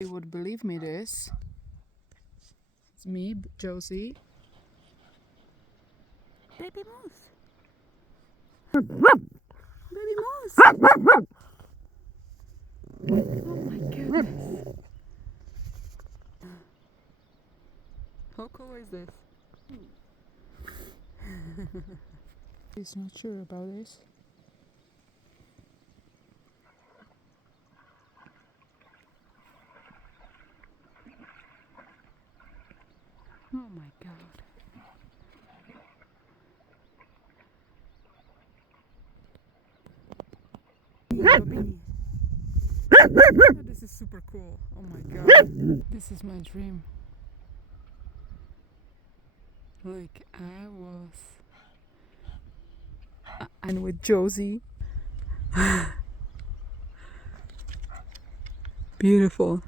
You would believe me this. It's me, Josie. Baby moose. Baby moose. Oh my goodness. How cool is this? He's not sure about this. Oh my god. Oh, this is super cool. Oh my god. This is my dream. Like I was. And with Josie. Beautiful.